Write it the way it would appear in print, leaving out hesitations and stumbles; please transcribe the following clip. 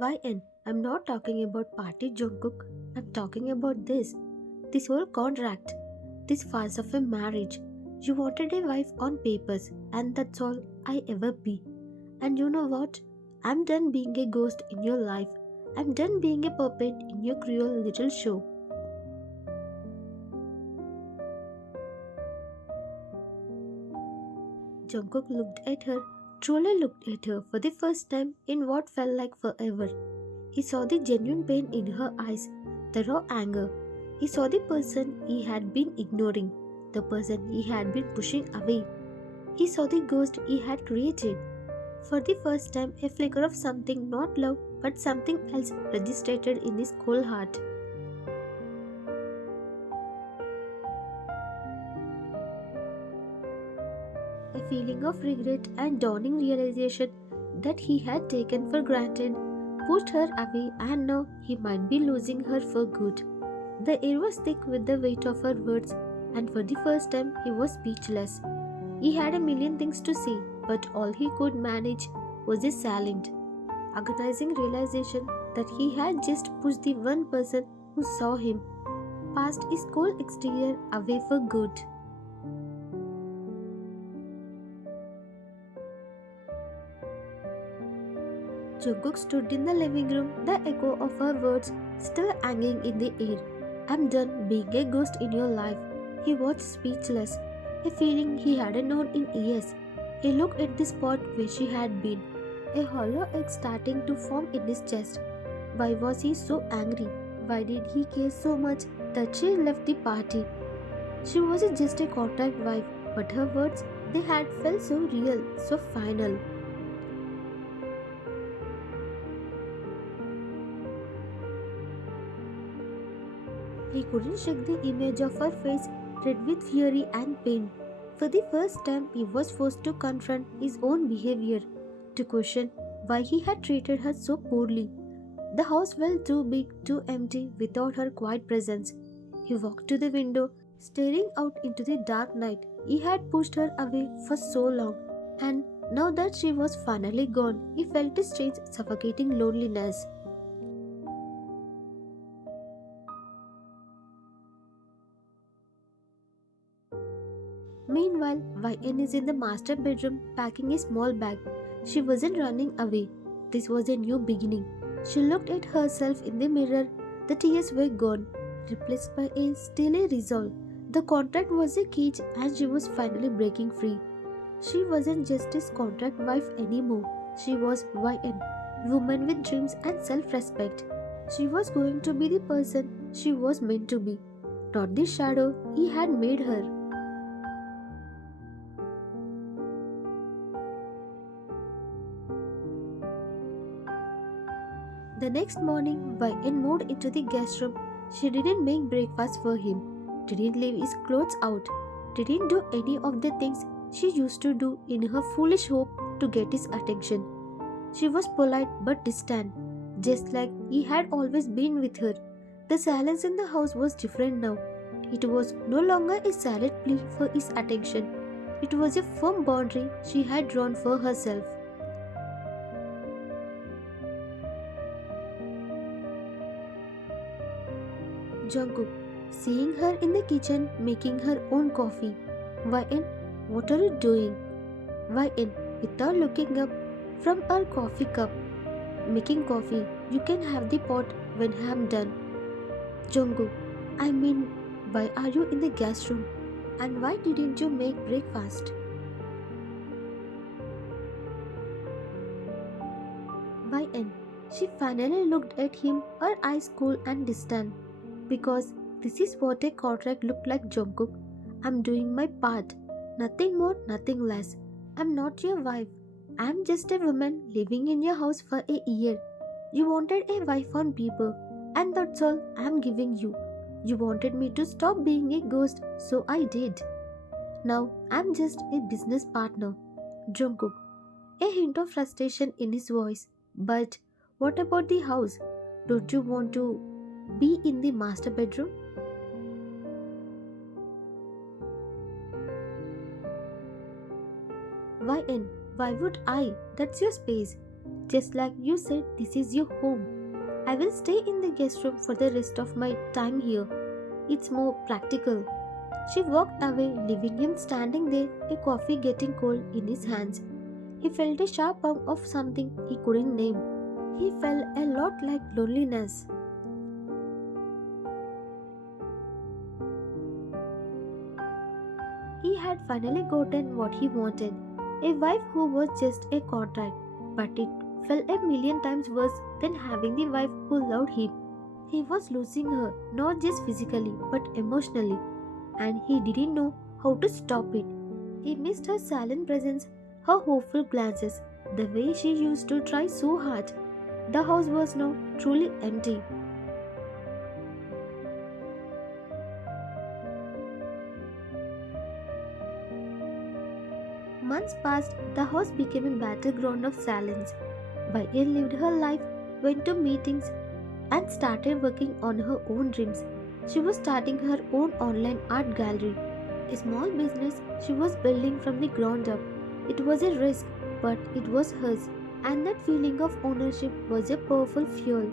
YN, I'm not talking about party Jungkook. I'm talking about this. This whole contract. This farce of a marriage. You wanted a wife on papers, and that's all I ever be. And you know what? I'm done being a ghost in your life. I'm done being a puppet in your cruel little show. Jungkook looked at her, truly looked at her for the first time in what felt like forever. He saw the genuine pain in her eyes, the raw anger. He saw the person he had been ignoring, the person he had been pushing away. He saw the ghost he had created. For the first time, a flicker of something not love but something else registered in his cold heart. A feeling of regret and dawning realization that he had taken for granted pushed her away, and now he might be losing her for good. The air was thick with the weight of her words, and for the first time he was speechless. He had a million things to say, but all he could manage was a silent, agonizing realization that he had just pushed the one person who saw him past his cold exterior away for good. Jungkook stood in the living room, the echo of her words still hanging in the air. I'm done being a ghost in your life. He was speechless, a feeling he hadn't known in years. He looked at the spot where she had been, a hollow egg starting to form in his chest. Why was he so angry? Why did he care so much that she left the party? She wasn't just a contract wife, but her words, they had felt so real, so final. He couldn't shake the image of her face, red with fury and pain. For the first time, he was forced to confront his own behavior, to question why he had treated her so poorly. The house felt too big, too empty without her quiet presence. He walked to the window, staring out into the dark night. He had pushed her away for so long, and now that she was finally gone, he felt a strange, suffocating loneliness. Meanwhile, YN is in the master bedroom packing a small bag. She wasn't running away. This was a new beginning. She looked at herself in the mirror. The tears were gone, replaced by a steely resolve. The contract was a cage and she was finally breaking free. She wasn't just his contract wife anymore. She was YN, woman with dreams and self-respect. She was going to be the person she was meant to be, not the shadow he had made her. The next morning, YN moved into the guest room. She didn't make breakfast for him, didn't leave his clothes out, didn't do any of the things she used to do in her foolish hope to get his attention. She was polite but distant, just like he had always been with her. The silence in the house was different now. It was no longer a silent plea for his attention. It was a firm boundary she had drawn for herself. Jungkook, seeing her in the kitchen making her own coffee. YN, what are you doing? YN, without looking up from her coffee cup. Making coffee, you can have the pot when I'm done. Jungkook, I mean, why are you in the guest room? And why didn't you make breakfast? YN, she finally looked at him, her eyes cool and distant. Because this is what a contract looked like, Jungkook. I'm doing my part. Nothing more, nothing less. I'm not your wife. I'm just a woman living in your house for a year. You wanted a wife on paper, and that's all I'm giving you. You wanted me to stop being a ghost, so I did. Now I'm just a business partner. Jungkook, a hint of frustration in his voice. But what about the house? Don't you want to be in the master bedroom? YN, why would I? That's your space. just like you said, this is your home. I will stay in the guest room for the rest of my time here. It's more practical. She walked away, leaving him standing there, a coffee getting cold in his hands. He felt a sharp pang of something he couldn't name. He felt a lot like loneliness. He had finally gotten what he wanted, a wife who was just a contract, but it felt a million times worse than having the wife who loved him. He was losing her, not just physically but emotionally, and he didn't know how to stop it. He missed her silent presence, her hopeful glances, the way she used to try so hard. The house was now truly empty. Months passed, the house became a battleground of silence. Bayer lived her life, went to meetings, and started working on her own dreams. She was starting her own online art gallery, a small business she was building from the ground up. It was a risk, but it was hers, and that feeling of ownership was a powerful fuel.